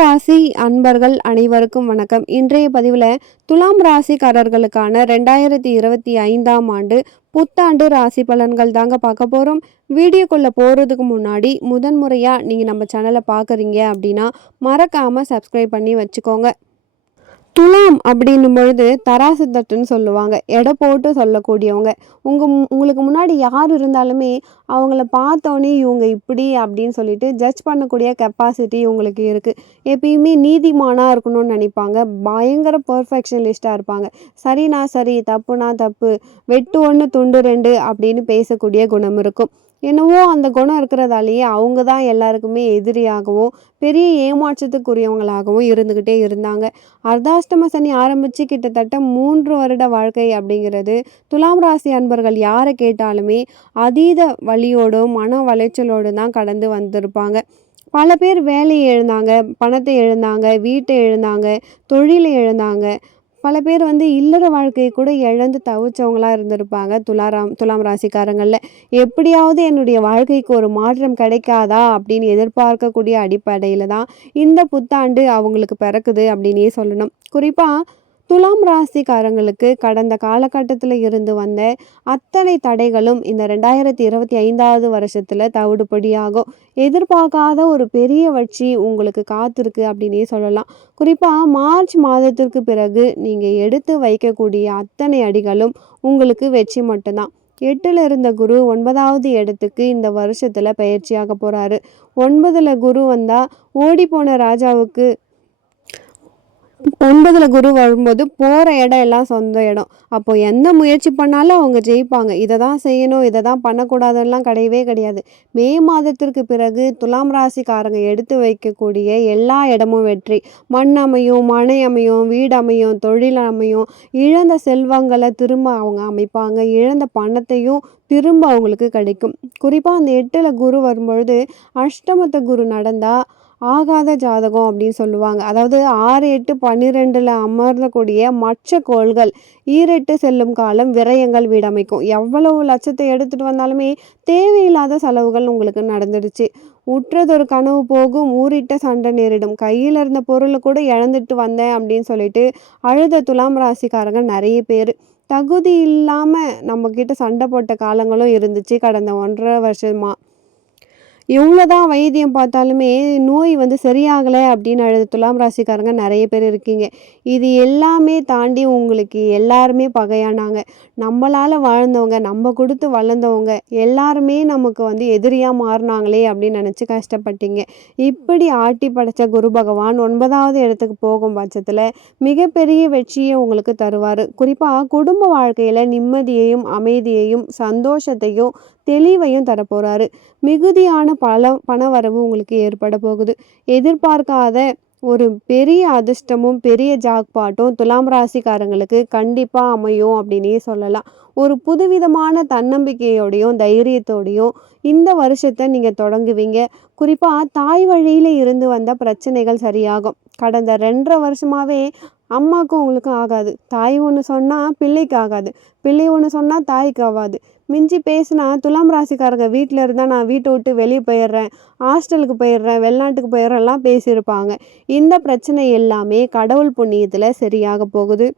ராசி அன்பர்கள் அனைவருக்கும் வணக்கம். இன்றைய பதிவில் துலாம் ராசிக்காரர்களுக்கான 2025ஆம் ஆண்டு புத்தாண்டு ராசி பலன்கள் தாங்க பார்க்க போகிறோம். வீடியோக்குள்ளே போகிறதுக்கு முன்னாடி முதன்முறையாக நீங்கள் நம்ம சேனலை பார்க்குறீங்க அப்படின்னா மறக்காமல் சப்ஸ்கிரைப் பண்ணி வச்சுக்கோங்க. துலாம் அப்படின்னும் பொழுது தராசு தட்டுன்னு சொல்லுவாங்க. எடை போட்டு சொல்லக்கூடியவங்க. உங்களுக்கு முன்னாடி யார் இருந்தாலுமே அவங்கள பார்த்தோன்னே இவங்க இப்படி அப்படின்னு சொல்லிட்டு ஜட்ஜ் பண்ணக்கூடிய கெப்பாசிட்டி உங்களுக்கு இருக்குது. எப்பயுமே நீதிமானாக இருக்கணும்னு நினைப்பாங்க. பயங்கர பர்ஃபெக்ஷனிஸ்டாக இருப்பாங்க. சரினா சரி, தப்புனா தப்பு, வெட்டு ஒன்று துண்டு ரெண்டு அப்படின்னு பேசக்கூடிய குணம் இருக்கும். என்னவோ அந்த குணம் இருக்கிறதாலேயே அவங்க தான் எல்லாருக்குமே எதிரியாகவும் பெரிய ஏமாற்றத்துக்குரியவங்களாகவும் இருந்துக்கிட்டே இருந்தாங்க. அர்த்தாஷ்டம சனி ஆரம்பித்து கிட்டத்தட்ட 3 வருட வாழ்க்கை அப்படிங்கிறது துலாம் ராசி அன்பர்கள் யாரை கேட்டாலுமே அதீத வலியோடும் மன வளைச்சலோடு தான் கடந்து வந்திருப்பாங்க. பல பேர் வேலையை இழந்தாங்க, பணத்தை இழந்தாங்க, வீட்டை இழந்தாங்க, தொழிலை இழந்தாங்க. பல பேர் இல்லற வாழ்க்கையை கூட இழந்து தவிச்சவங்களாக இருந்திருப்பாங்க. துலாம் ராசிக்காரங்களில் எப்படியாவது என்னுடைய வாழ்க்கைக்கு ஒரு மாற்றம் கிடைக்காதா அப்படின்னு எதிர்பார்க்கக்கூடிய அடிப்படையில் தான் இந்த புத்தாண்டு அவங்களுக்கு பிறக்குது அப்படின்னே சொல்லணும். குறிப்பாக துலாம் ராசிக்காரங்களுக்கு கடந்த காலகட்டத்தில் இருந்து வந்த அத்தனை தடைகளும் இந்த 2025ஆவது வருஷத்தில் தவிடுபடியாகும். எதிர்பார்க்காத ஒரு பெரிய வெற்றி உங்களுக்கு காத்திருக்கு அப்படின்னே சொல்லலாம். குறிப்பாக மார்ச் மாதத்திற்கு பிறகு நீங்கள் எடுத்து வைக்கக்கூடிய அத்தனை அடிகளும் உங்களுக்கு வெற்றி மட்டும்தான். 8ல் இருந்த குரு 9வது இடத்துக்கு இந்த வருஷத்தில் பயிற்சியாக போகிறாரு. 9ல் குரு வந்தால் ஓடி போன ராஜாவுக்கு 9ல் குரு வரும்போது போகிற இடம் எல்லாம் சொந்த இடம். அப்போ எந்த முயற்சி பண்ணாலும் அவங்க ஜெயிப்பாங்க. இதை தான் செய்யணும், இதை தான் பண்ணக்கூடாதுலாம் கிடையவே கிடையாது. மே மாதத்திற்கு பிறகு துலாம் ராசிக்காரங்க எடுத்து வைக்கக்கூடிய எல்லா இடமும் வெற்றி. மண் அமையும், மனை அமையும், வீடு அமையும், தொழில் அமையும். இழந்த செல்வங்களை திரும்ப அவங்க அமைப்பாங்க. இழந்த பணத்தையும் திரும்ப அவங்களுக்கு கிடைக்கும். குறிப்பாக அந்த 8ல் குரு வரும்பொழுது அஷ்டமத்த குரு நடந்தால் ஆகாத ஜாதகம் அப்படின்னு சொல்லுவாங்க. அதாவது 6, 8, 12ல் அமர்ந்தக்கூடிய மற்ற கோள்கள் ஈரெட்டு செல்லும் காலம் விரயங்கள் வீடமைக்கும். எவ்வளவு லட்சத்தை எடுத்துகிட்டு வந்தாலுமே தேவையில்லாத செலவுகள் உங்களுக்கு நடந்துடுச்சு. உற்றதொரு கனவு போகும், ஊறிட்ட சண்டை நேரிடும், கையில் இருந்த பொருளை கூட இழந்துட்டு வந்தேன் அப்படின்னு சொல்லிட்டு அழுத துலாம் ராசிக்காரங்க நிறைய பேர். தகுதி இல்லாமல் நம்மக்கிட்ட சண்டை போட்ட காலங்களும் இருந்துச்சு கடந்த 1.5 வருஷமாக. எவ்வளோதான் வைத்தியம் பார்த்தாலுமே நோய் சரியாகலை அப்படின்னு அழுது துலாம் ராசிக்காரங்க நிறைய பேர் இருக்கீங்க. இது எல்லாமே தாண்டி உங்களுக்கு எல்லாருமே பகையானாங்க. நம்மளால் வாழ்ந்தவங்க, நம்ம கொடுத்து வளர்ந்தவங்க எல்லாருமே நமக்கு எதிரியாக மாறினாங்களே அப்படின்னு நினச்சி கஷ்டப்பட்டீங்க. இப்படி ஆட்டி படைத்த குரு பகவான் 9வது இடத்துக்கு போகும் பட்சத்தில் மிகப்பெரிய வெற்றியை உங்களுக்கு தருவார். குறிப்பாக குடும்ப வாழ்க்கையில் நிம்மதியையும் அமைதியையும் சந்தோஷத்தையும் தெளிவையும் தரப்போகிறாரு. மிகுதியான பணவரவு உங்களுக்கு ஏற்பட போகுது. எதிர்பார்க்காத ஒரு பெரிய அதிர்ஷ்டமும் பெரிய ஜாக்பாட்டும் துலாம் ராசிக்காரங்களுக்கு கண்டிப்பாக அமையும் அப்படின்னே சொல்லலாம். ஒரு புதுவிதமான தன்னம்பிக்கையோடையும் தைரியத்தோடையும் இந்த வருஷத்தை நீங்கள் தொடங்குவீங்க. குறிப்பாக தாய் வழியில் இருந்து வந்த பிரச்சனைகள் சரியாகும். கடந்த 2.5 வருஷமாகவே அம்மாவுக்கும் உங்களுக்கும் ஆகாது. தாய் ஒன்று சொன்னால் பிள்ளைக்கு ஆகாது, பிள்ளை ஒன்று சொன்னால் தாய்க்கு ஆகாது. மிஞ்சி பேசினா துலாம் ராசிக்காரங்க வீட்டில் இருந்தால் நான் வீட்டை விட்டு வெளியே போயிடுறேன், ஹாஸ்டலுக்கு போயிடுறேன், வெளிநாட்டுக்கு போயிடுறேன்லாம் பேசியிருப்பாங்க. இந்த பிரச்சனை எல்லாமே கடவுள் புண்ணியத்தில் சரியாக போகுது.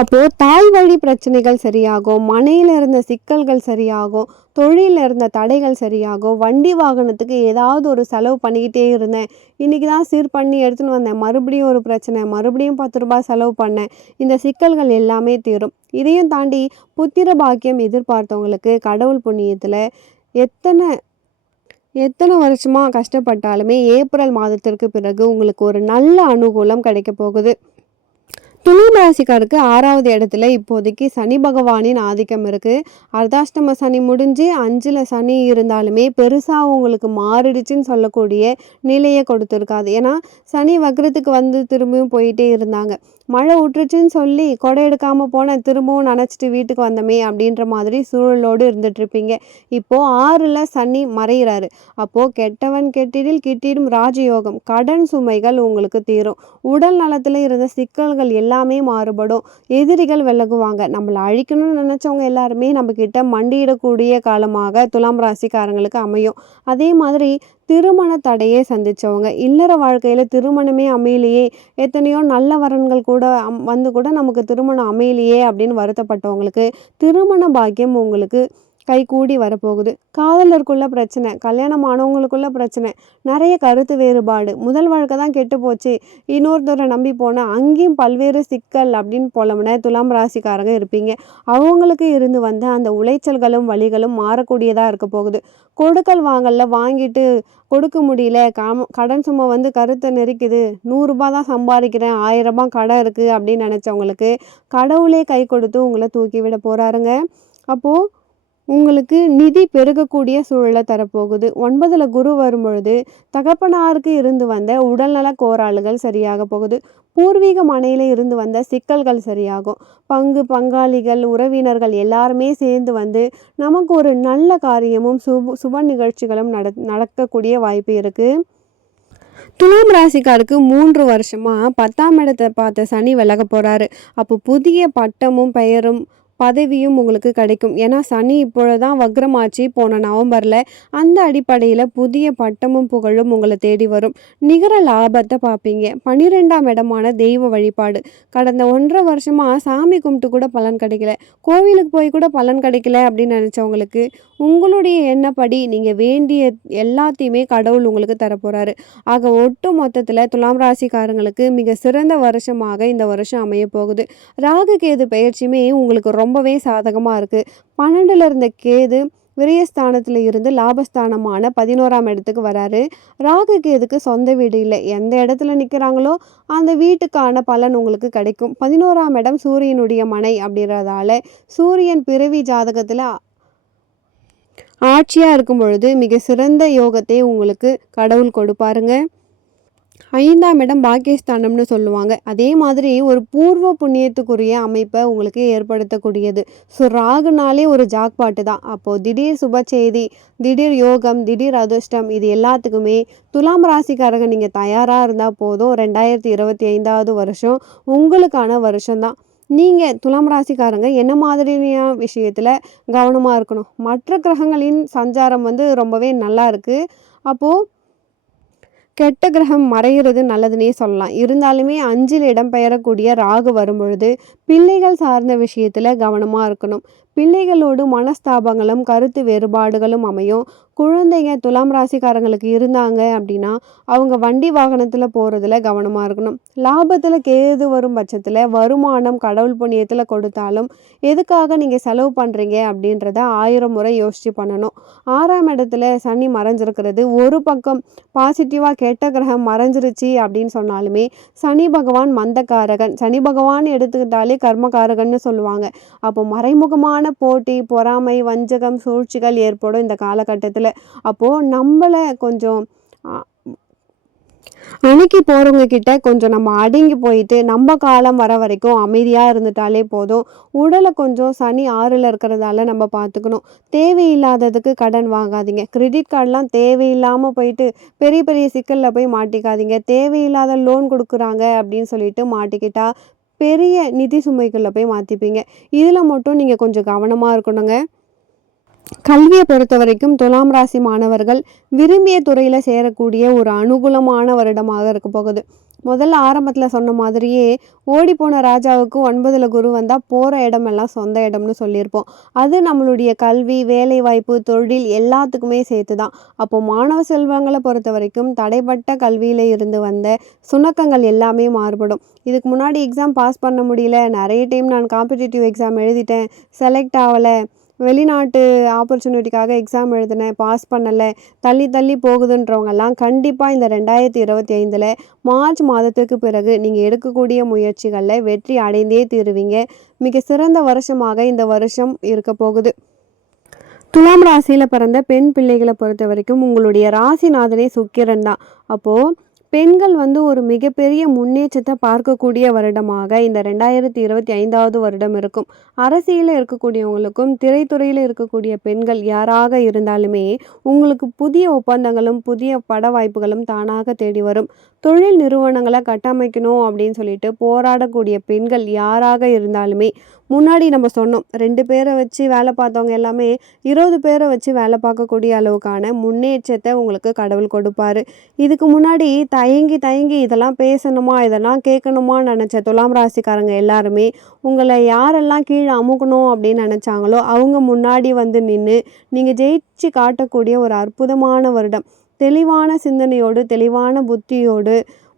அப்போது தாய் வழி பிரச்சனைகள் சரியாகும், மனையில் இருந்த சிக்கல்கள் சரியாகும், தொழிலில் இருந்த தடைகள் சரியாகும். வண்டி வாகனத்துக்கு ஏதாவது ஒரு செலவு பண்ணிக்கிட்டே இருந்தேன், இன்றைக்கி தான் சீர் பண்ணி எடுத்துன்னு வந்தேன், மறுபடியும் ஒரு பிரச்சனை, மறுபடியும் 10 ரூபாய் செலவு பண்ணேன். இந்த சிக்கல்கள் எல்லாமே தீரும். இதையும் தாண்டி புத்திர பாக்கியம் எதிர்பார்த்தவங்களுக்கு கடவுள் புண்ணியத்தில் எத்தனை வருஷமாக கஷ்டப்பட்டாலுமே ஏப்ரல் மாதத்திற்கு பிறகு உங்களுக்கு ஒரு நல்ல அனுகூலம் கிடைக்க போகுது. துலாம் ராசிக்காருக்கு 6வது இடத்துல இப்போதைக்கு சனி பகவானின் ஆதிக்கம் இருக்குது. அர்த்தாஷ்டம சனி முடிஞ்சு 5ல் சனி இருந்தாலுமே பெருசாக உங்களுக்கு மாறிடுச்சுன்னு சொல்லக்கூடிய நிலையை கொடுத்துருக்காது. ஏன்னா சனி வக்ரத்துக்கு திரும்பியும் போயிட்டே இருந்தாங்க. மழை விட்டுருச்சுன்னு சொல்லி கொடை எடுக்காமல் போனேன், திரும்பவும் நினச்சிட்டு வீட்டுக்கு வந்தமே அப்படின்ற மாதிரி சூழலோடு இருந்துகிட்ருப்பீங்க. இப்போது 6ல் சனி மறைகிறாரு. அப்போது கெட்டவன் கெட்டிடில் கிட்டிடும் ராஜயோகம். கடன் சுமைகள் உங்களுக்கு தீரும். உடல் நலத்தில் இருந்த சிக்கல்கள் எல்லாமே மாறுபடும். எதிரிகள் விலகுவாங்க. நம்மளை அழிக்கணும்னு நினச்சவங்க எல்லாருமே நம்மக்கிட்ட மண்டியிடக்கூடிய காலமாக துலாம் ராசிக்காரங்களுக்கு அமையும். அதே மாதிரி திருமண தடையே சந்திச்சவங்க, இல்லற வாழ்க்கையில திருமணமே அமையலையே, எத்தனையோ நல்ல வரன்கள் கூட வந்து கூட நமக்கு திருமணம் அமையலையே அப்படின்னு வருத்தப்பட்டவங்களுக்கு திருமண பாக்கியம் உங்களுக்கு கைகூடி வரப்போகுது. காதலருக்குள்ள பிரச்சனை, கல்யாணம் ஆனவங்களுக்குள்ள பிரச்சனை, நிறைய கருத்து வேறுபாடு, முதல் வாழ்க்கை தான் கெட்டு போச்சு, இன்னொருத்தரை நம்பி போன அங்கேயும் பல்வேறு சிக்கல் அப்படின்னு புலம்புன துலாம் ராசிக்காரங்க இருப்பீங்க. அவங்களுக்கு இருந்து வந்த அந்த உளைச்சல்களும் வலிகளும் மாறக்கூடியதா இருக்க போகுது. கொடுக்கல் வாங்கல்ல வாங்கிட்டு கொடுக்க முடியல, கடன் சும்மா வந்து கருத்தை நெரிக்குது, 100 ரூபா தான் சம்பாதிக்கிறேன், 1000 ரூபாய் கடன் இருக்கு அப்படின்னு நினைச்சவங்களுக்கு கடவுளே கை கொடுத்து உங்களை தூக்கி விட போறாருங்க. அப்போ உங்களுக்கு நிதி பெருகக்கூடிய சூழலை தரப்போகுது. 9ல் குரு வரும்பொழுது தகப்பனாருக்கு இருந்து வந்த உடல்நல கோளாறுகள் சரியாக போகுது. பூர்வீக மனையில இருந்து வந்த சிக்கல்கள் சரியாகும். பங்காளிகள், உறவினர்கள் எல்லாருமே சேர்ந்து வந்து நமக்கு ஒரு நல்ல காரியமும் சுப நிகழ்ச்சிகளும் நடக்கக்கூடிய வாய்ப்பு இருக்கு. துலாம் ராசிக்காருக்கு 3 வருஷமா 10ஆம் இடத்தை பார்த்த சனி விலக போறாரு. அப்போ புதிய பட்டமும் பெயரும் பதவியும் உங்களுக்கு கிடைக்கும். ஏன்னா சனி இப்பொழுதுதான் வக்ரமாச்சு போன நவம்பரில். அந்த அடிப்படையில் புதிய பட்டமும் புகழும் உங்களை தேடி வரும். நிகர லாபத்தை பார்ப்பீங்க. 12ஆம் இடமான தெய்வ வழிபாடு. கடந்த 1.5 வருஷமாக சாமி கும்பிட்டு கூட பலன் கிடைக்கல, கோவிலுக்கு போய் கூட பலன் கிடைக்கல அப்படின்னு நினச்சவங்களுக்கு உங்களுடைய எண்ணப்படி நீங்கள் வேண்டிய எல்லாத்தையுமே கடவுள் உங்களுக்கு தரப்போகிறாரு. ஆக ஒட்டு மொத்தத்தில் துலாம் ராசிக்காரங்களுக்கு மிக சிறந்த வருஷமாக இந்த வருஷம் அமைய போகுது. ராகு கேது பயிற்சியுமே உங்களுக்கு ரொம்பவே சாதகமாக இருக்குது. 12ல் இருந்த கேது விரயஸ்தானத்தில் இருந்து லாபஸ்தானமான 11ஆம் இடத்துக்கு வராரு. ராகு கேதுக்கு சொந்த வீடு இல்லை, எந்த இடத்துல நிற்கிறாங்களோ அந்த வீட்டுக்கான பலன் உங்களுக்கு கிடைக்கும். 11ஆம் இடம் சூரியனுடைய மனை அப்படின்றதால சூரியன் பிறவி ஜாதகத்தில் ஆட்சியாக இருக்கும் பொழுது மிக சிறந்த யோகத்தை உங்களுக்கு கடவுள் கொடுப்பாருங்க. 5ஆம் இடம் பாக்கியஸ்தானம்னு சொல்லுவாங்க. அதே மாதிரி ஒரு பூர்வ புண்ணியத்துக்குரிய அமைப்பை உங்களுக்கு ஏற்படுத்தக்கூடியது. ஸோ ராகுனாலே ஒரு ஜாக்பாட்டு தான். அப்போது திடீர் சுப செய்தி, திடீர் யோகம், திடீர் அதிர்ஷ்டம், இது எல்லாத்துக்குமே துலாம் ராசிக்காரங்க நீங்கள் தயாராக இருந்தால் போதும். 2025ஆவது வருஷம் உங்களுக்கான வருஷம்தான். நீங்கள் துலாம் ராசிக்காரங்க என்ன மாதிரியான விஷயத்தில் கவனமாக இருக்கணும்? மற்ற கிரகங்களின் சஞ்சாரம் வந்து ரொம்பவே நல்லா இருக்குது. அப்போது கெட்ட கிரகம் மறைகிறது நல்லதுன்னே சொல்லலாம். இருந்தாலுமே 5ல் இடம்பெயரக்கூடிய ராகு வரும்பொழுது பிள்ளைகள் சார்ந்த விஷயத்தில் கவனமாக இருக்கணும். பிள்ளைகளோடு மனஸ்தாபங்களும் கருத்து வேறுபாடுகளும் அமையும். குழந்தைங்க துலாம் ராசிக்காரங்களுக்கு இருந்தாங்க அப்படின்னா அவங்க வண்டி வாகனத்தில் போகிறதுல கவனமாக இருக்கணும். லாபத்தில் கேது வரும் பட்சத்தில் வருமானம் கடவுள் புண்ணியத்தில் கொடுத்தாலும் எதுக்காக நீங்கள் செலவு பண்ணுறீங்க அப்படின்றத 1000 முறை யோசித்து பண்ணணும். 6ஆம் இடத்துல சனி மறைஞ்சிருக்கிறது ஒரு பக்கம் பாசிட்டிவாக, கெட்ட கிரகம் மறைஞ்சிருச்சு அப்படின்னு சொன்னாலுமே சனி பகவான் மந்தக்காரகன். சனி பகவான் எடுத்துக்கிட்டாலே கர்மகாரகன்னு சொல்லுவாங்க. அப்போ மறைமுகமான போட்டி, பொறாமை, வஞ்சகம், சூழ்ச்சிகள் ஏற்படும் இந்த காலகட்டத்தில். அப்போது நம்மளை கொஞ்சம் அணுக்கி போகிறவங்க கிட்ட கொஞ்சம் நம்ம அடங்கி போயிட்டு நம்ம காலம் வர வரைக்கும் அமைதியாக இருந்துட்டாலே போதும். உடலை கொஞ்சம் சனி 6ல் இருக்கிறதால நம்ம பார்த்துக்கணும். தேவையில்லாததுக்கு கடன் வாங்காதீங்க. கிரெடிட் கார்டெலாம் தேவையில்லாமல் போயிட்டு பெரிய பெரிய சிக்கலில் போய் மாட்டிக்காதீங்க. தேவையில்லாத லோன் கொடுக்குறாங்க அப்படின்னு சொல்லிட்டு மாட்டிக்கிட்டா பெரிய நிதி சுமைகளில் போய் மாற்றிப்பீங்க. இதில் மட்டும் நீங்கள் கொஞ்சம் கவனமாக இருக்கணுங்க. கல்வியை பொறுத்த வரைக்கும் துலாம் ராசி மாணவர்கள் விரும்பிய துறையில் சேரக்கூடிய ஒரு அனுகூலமான வருடமாக இருக்க போகுது. முதல்ல ஆரம்பத்தில் சொன்ன மாதிரியே ஓடிப்போன ராஜாவுக்கு 9ல் குரு வந்தால் போகிற இடமெல்லாம் சொந்த இடம்னு சொல்லியிருப்போம். அது நம்மளுடைய கல்வி, வேலைவாய்ப்பு, தொழில் எல்லாத்துக்குமே சேர்த்து தான். அப்போது மாணவ செல்வங்களை பொறுத்த வரைக்கும் தடைப்பட்ட கல்வியில் இருந்து வந்த சுணக்கங்கள் எல்லாமே மாறுபடும். இதுக்கு முன்னாடி எக்ஸாம் பாஸ் பண்ண முடியல, நிறைய டைம் நான் காம்படிட்டிவ் எக்ஸாம் எழுதிட்டேன், செலக்ட் ஆகலை, வெளிநாட்டு ஆப்பர்ச்சுனிட்டிக்காக எக்ஸாம் எழுதினேன், பாஸ் பண்ணலை, தள்ளி போகுதுன்றவங்கெல்லாம் கண்டிப்பாக இந்த 2025ல் மார்ச் மாதத்துக்கு பிறகு நீங்கள் எடுக்கக்கூடிய முயற்சிகளில் வெற்றி அடைந்தே தீருவீங்க. மிக சிறந்த வருஷமாக இந்த வருஷம் இருக்க போகுது. துலாம் ராசியில் பிறந்த பெண் பிள்ளைகளை பொறுத்த வரைக்கும் உங்களுடைய ராசிநாதனே சுக்கிரன் தான். அப்போது பெண்கள் ஒரு மிகப்பெரிய முன்னேற்றத்தை பார்க்கக்கூடிய வருடமாக இந்த 2025வது வருடம் இருக்கும். அரசியலில் இருக்கக்கூடியவங்களுக்கும் திரைத்துறையில் இருக்கக்கூடிய பெண்கள் யாராக இருந்தாலுமே உங்களுக்கு புதிய ஒப்பந்தங்களும் புதிய பட வாய்ப்புகளும் தானாக தேடி வரும். தொழில் நிறுவனங்களை கட்டமைக்கணும் அப்படின்னு சொல்லிட்டு போராடக்கூடிய பெண்கள் யாராக இருந்தாலுமே முன்னாடி நம்ம சொன்னோம் 2 பேரை வச்சு வேலை பார்த்தவங்க எல்லாமே 20 பேரை வச்சு வேலை பார்க்கக்கூடிய அளவுக்கான முன்னேற்றத்தை உங்களுக்கு கடவுள் கொடுப்பாரு. இதுக்கு முன்னாடி தயங்கி தயங்கி இதெல்லாம் பேசணுமா இதெல்லாம் கேட்கணுமான்னு நினச்ச துலாம் ராசிக்காரங்க எல்லாருமே உங்களை யாரெல்லாம் கீழே அமுக்கணும் அப்படின்னு நினச்சாங்களோ அவங்க முன்னாடி நின்று நீங்கள் ஜெயிச்சு காட்டக்கூடிய ஒரு அற்புதமான வருடம். தெளிவான சிந்தனையோடு தெளிவான புத்தியோடு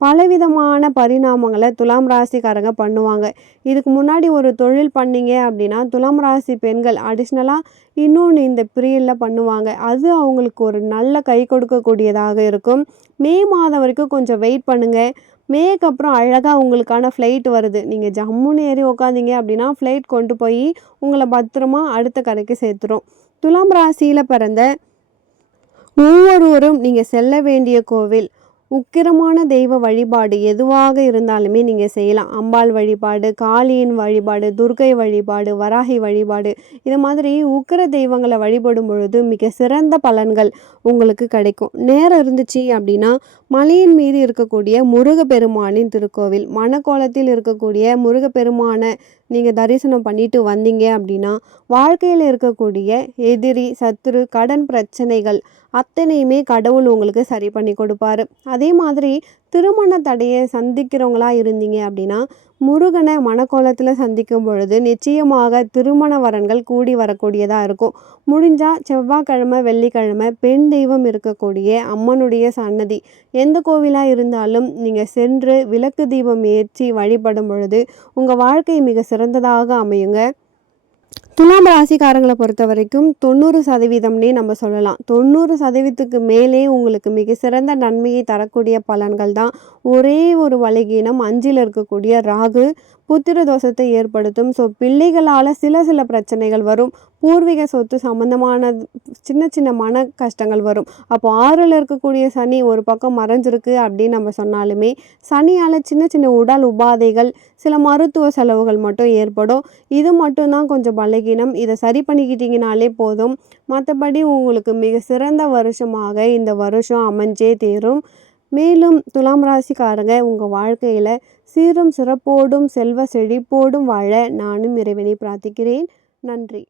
பலவிதமான பரிணாமங்களை துலாம் ராசிக்காரங்க பண்ணுவாங்க. இதுக்கு முன்னாடி ஒரு தொழில் பண்ணீங்க அப்படின்னா துலாம் ராசி பெண்கள் அடிஷ்னலாக இன்னொன்று இந்த பீரியடில் பண்ணுவாங்க. அது அவங்களுக்கு ஒரு நல்ல கை கொடுக்கக்கூடியதாக இருக்கும். மே மாதம் வரைக்கும் கொஞ்சம் வெயிட் பண்ணுங்கள். மேக்கு அப்புறம் அழகாக உங்களுக்கான ஃப்ளைட் வருது. நீங்கள் ஜம்முன்னு ஏறி உக்காந்தீங்க அப்படின்னா ஃப்ளைட் கொண்டு போய் உங்களை பத்திரமா அடுத்த கரைக்கு சேர்த்துரும். துலாம் ராசியில் பிறந்த ஒவ்வொருவரும் நீங்கள் செல்ல வேண்டிய கோவில் உக்கிரமான தெய்வ வழிபாடு எதுவாக இருந்தாலுமே நீங்கள் செய்யலாம். அம்பாள் வழிபாடு, காளியின் வழிபாடு, துர்க்கை வழிபாடு, வராகி வழிபாடு, இது மாதிரி உக்கிர தெய்வங்களை வழிபடும் பொழுது மிக சிறந்த பலன்கள் உங்களுக்கு கிடைக்கும். நேரம் இருந்துச்சு அப்படின்னா மலையின் மீது இருக்கக்கூடிய முருகப்பெருமானின் திருக்கோவில் மணக்கோலத்தில் இருக்கக்கூடிய முருகப்பெருமானை நீங்கள் தரிசனம் பண்ணிட்டு வந்தீங்க அப்படின்னா வாழ்க்கையில் இருக்கக்கூடிய எதிரி சத்துரு கடன் பிரச்சனைகள் அத்தனையுமே கடவுள் உங்களுக்கு சரி பண்ணி கொடுப்பாரு. அதே மாதிரி திருமண தடையை சந்திக்கிறவங்களா இருந்தீங்க அப்படின்னா முருகனை மணக்கோலத்தில் சந்திக்கும் பொழுது நிச்சயமாக திருமண வரன்கள் கூடி வரக்கூடியதாக இருக்கும். முடிஞ்சால் செவ்வாய்க்கிழமை வெள்ளிக்கிழமை பெண் தெய்வம் இருக்கக்கூடிய அம்மனுடைய சன்னதி எந்த கோவிலாக இருந்தாலும் நீங்கள் சென்று விளக்கு தீபம் ஏற்றி வழிபடும் பொழுது உங்கள் வாழ்க்கை மிக சிறந்ததாக அமையுங்க. துலாம் ராசிக்காரங்களை பொறுத்த வரைக்கும் 90%னே நம்ம சொல்லலாம். 90%க்கு மேலே உங்களுக்கு மிக சிறந்த நன்மையை தரக்கூடிய பலன்கள் தான். ஒரே ஒரு பலகீனம் 5ல் இருக்கக்கூடிய ராகு புத்திர தோஷத்தை ஏற்படுத்தும். ஸோ பிள்ளைகளால் சில பிரச்சனைகள் வரும். பூர்வீக சொத்து சம்மந்தமான சின்ன சின்ன மன கஷ்டங்கள் வரும். அப்போ 6ல் இருக்கக்கூடிய சனி ஒரு பக்கம் மறைஞ்சிருக்கு அப்படின்னு நம்ம சொன்னாலுமே சனியால் சின்ன உடல் உபாதைகள் சில மருத்துவ செலவுகள் மட்டும் ஏற்படும். இது மட்டும்தான் கொஞ்சம் பலகீனம். இதை சரி பண்ணிக்கிட்டீங்கனாலே போதும். மற்றபடி உங்களுக்கு மிக சிறந்த வருஷமாக இந்த வருஷம் அமைஞ்சே தீரும். மேலும் துலாம் ராசிக்காரங்க உங்கள் வாழ்க்கையில் சீரும் சிறப்போடும் செல்வ செழிப்போடும் வாழ நானும் இறைவனை பிரார்த்திக்கிறேன். நன்றி.